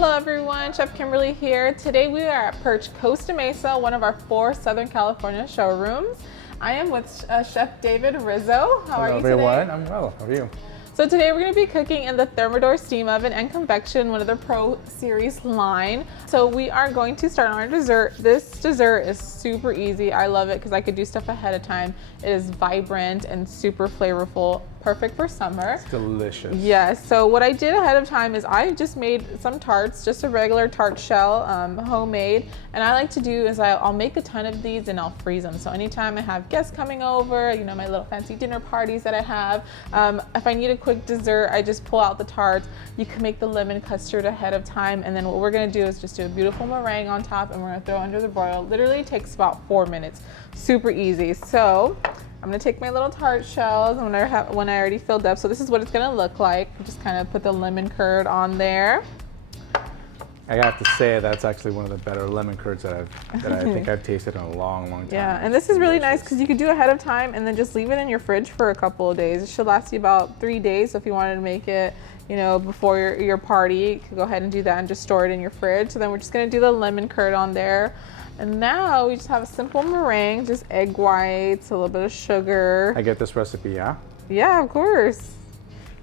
Hello everyone, Chef Kimberly here. Today we are at Perch Costa Mesa, one of our 4 Southern California showrooms. I am with Chef David Rizzo. How are you today? Hello everyone, I'm well. How are you? So today we're going to be cooking in the Thermador steam oven and Convection, one of the Pro Series line. So we are going to start on our dessert. This dessert is super easy. I love it because I could do stuff ahead of time. It is vibrant and super flavorful, perfect for summer. It's delicious. Yes, so what I did ahead of time is I just made some tarts, just a regular tart shell, homemade. And I like to do is I'll make a ton of these and I'll freeze them. So anytime I have guests coming over, you know, my little fancy dinner parties that I have, if I need a quick dessert, I just pull out the tarts. You can make the lemon custard ahead of time, and then what we're gonna do is just do a beautiful meringue on top, and we're gonna throw it under the broil. Literally takes about 4 minutes. Super easy. So I'm gonna take my little tart shells when I already filled up. So this is what it's gonna look like. Just kind of put the lemon curd on there. I have to say that's actually one of the better lemon curds that I think I've tasted in a long time. Yeah, and this is really nice because you could do ahead of time and then just leave it in your fridge for a couple of days. It should last you about 3 days. So if you wanted to make it, you know, before your party, you could go ahead and do that and just store it in your fridge. So then we're just gonna do the lemon curd on there. And now we just have a simple meringue, just egg whites, a little bit of sugar. I get this recipe, yeah? Yeah, of course.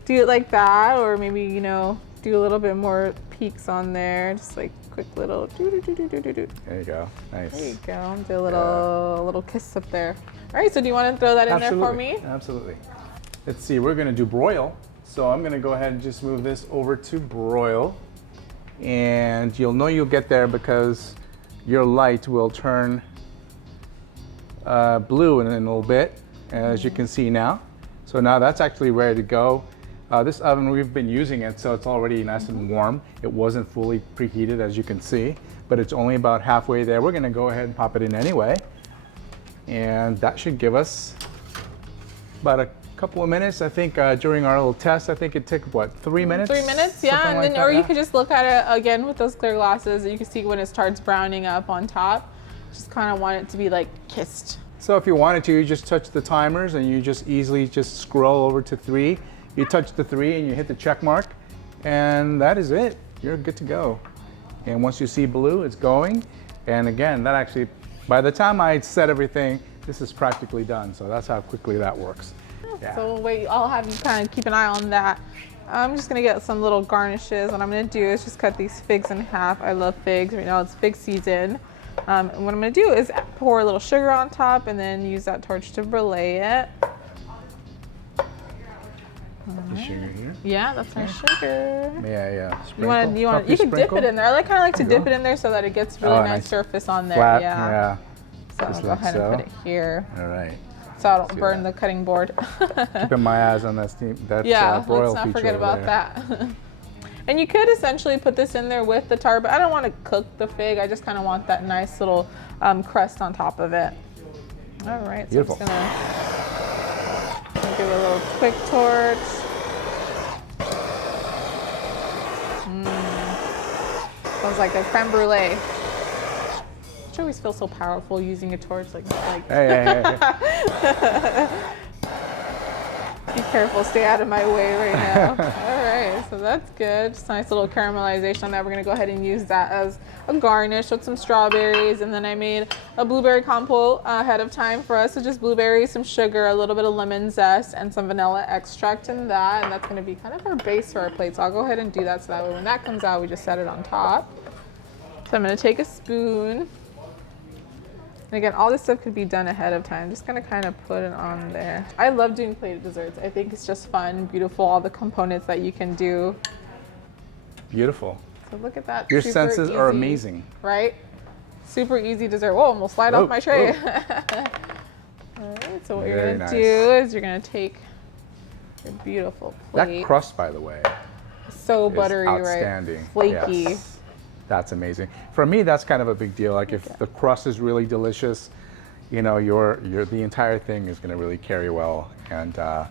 Do it like that, or maybe, you know, do a little bit more peaks on there, just like quick little do. There you go, nice. There you go, do a little kiss up there. All right, so do you want to throw that in there for me? Absolutely. Let's see, we're gonna do broil. So I'm gonna go ahead and just move this over to broil. And you'll know you'll get there because your light will turn blue in a little bit, as you can see now. So now that's actually ready to go. This oven, we've been using it, so it's already nice and warm. It wasn't fully preheated, as you can see, but it's only about halfway there. We're gonna go ahead and pop it in anyway. And that should give us about a couple of minutes. I think during our little test, I think it took, what, 3 minutes? 3 minutes, yeah, and then, or you could just look at it again with those clear glasses. You can see when it starts browning up on top. Just kind of want it to be like kissed. So if you wanted to, you just touch the timers and you just easily just scroll over to 3. You touch the 3 and you hit the check mark, and that is it. You're good to go. And once you see blue, it's going. And again, that actually, by the time I set everything, this is practically done. So that's how quickly that works. Yeah. So wait, I'll have you kind of keep an eye on that. I'm just gonna get some little garnishes. What I'm gonna do is just cut these figs in half. I love figs. Right now it's fig season. And what I'm gonna do is pour a little sugar on top and then use that torch to brulee it. The sugar here? Yeah, that's my sugar. Yeah. You can dip it in there. I kind of like to dip it in there so that it gets really nice surface on there. Flat, yeah. So I'll go ahead and put it here. All right. So I don't burn the cutting board. Keeping my eyes on that steam. That's broil let's not feature forget about that. And you could essentially put this in there with the tart, but I don't want to cook the fig. I just kind of want that nice little crust on top of it. All right. So Beautiful. I'm just gonna give it a little quick torch. Sounds like a creme brulee. I always feel so powerful using a torch like that. Hey. Be careful, stay out of my way right now. All right, so that's good. Just a nice little caramelization on that. We're gonna go ahead and use that as a garnish with some strawberries. And then I made a blueberry compote ahead of time for us. So just blueberries, some sugar, a little bit of lemon zest, and some vanilla extract in that. And that's gonna be kind of our base for our plate. So I'll go ahead and do that so that way when that comes out, we just set it on top. So I'm gonna take a spoon. And again, all this stuff could be done ahead of time. Just gonna kind of put it on there. I love doing plated desserts. I think it's just fun, beautiful, all the components that you can do. Beautiful. So look at that. Your senses are amazing. Right? Super easy dessert. Whoa, almost slide off my tray. All right, so what you're gonna do is you're gonna take your beautiful plate. That crust, by the way, so buttery, outstanding. Right? Flaky. Yes. That's amazing. For me, that's kind of a big deal. Like if the crust is really delicious, you know, the entire thing is going to really carry well. And I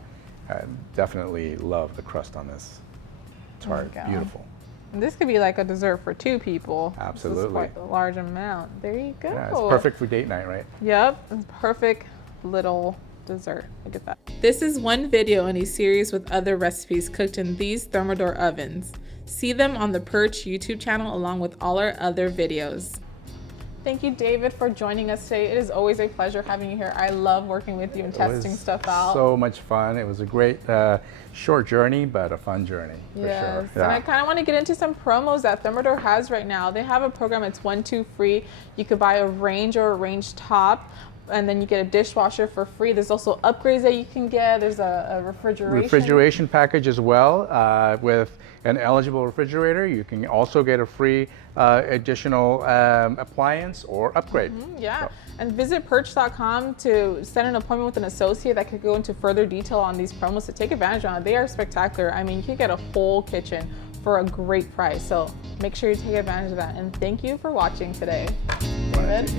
definitely love the crust on this tart. Beautiful. And this could be like a dessert for 2 people. Absolutely. This is quite a large amount. There you go. Yeah, it's perfect for date night, right? Yep, it's perfect little dessert. Look at that. This is one video in a series with other recipes cooked in these Thermador ovens. See them on the Perch YouTube channel along with all our other videos. Thank you, David, for joining us today. It is always a pleasure having you here. I love working with you and testing stuff out. So much fun. It was a great short journey, but a fun journey for sure. Yes, Yeah. and I kind of want to get into some promos that Thermador has right now. They have a program, it's 1, 2 free. You could buy a range or a range top, and then you get a dishwasher for free. There's also upgrades that you can get. There's a refrigeration Package as well with an eligible refrigerator. You can also get a free additional appliance or upgrade. Yeah, and visit perch.com to set an appointment with an associate that could go into further detail on these promos to take advantage of it. They are spectacular. I mean, you can get a whole kitchen for a great price. So make sure you take advantage of that. And thank you for watching today. David?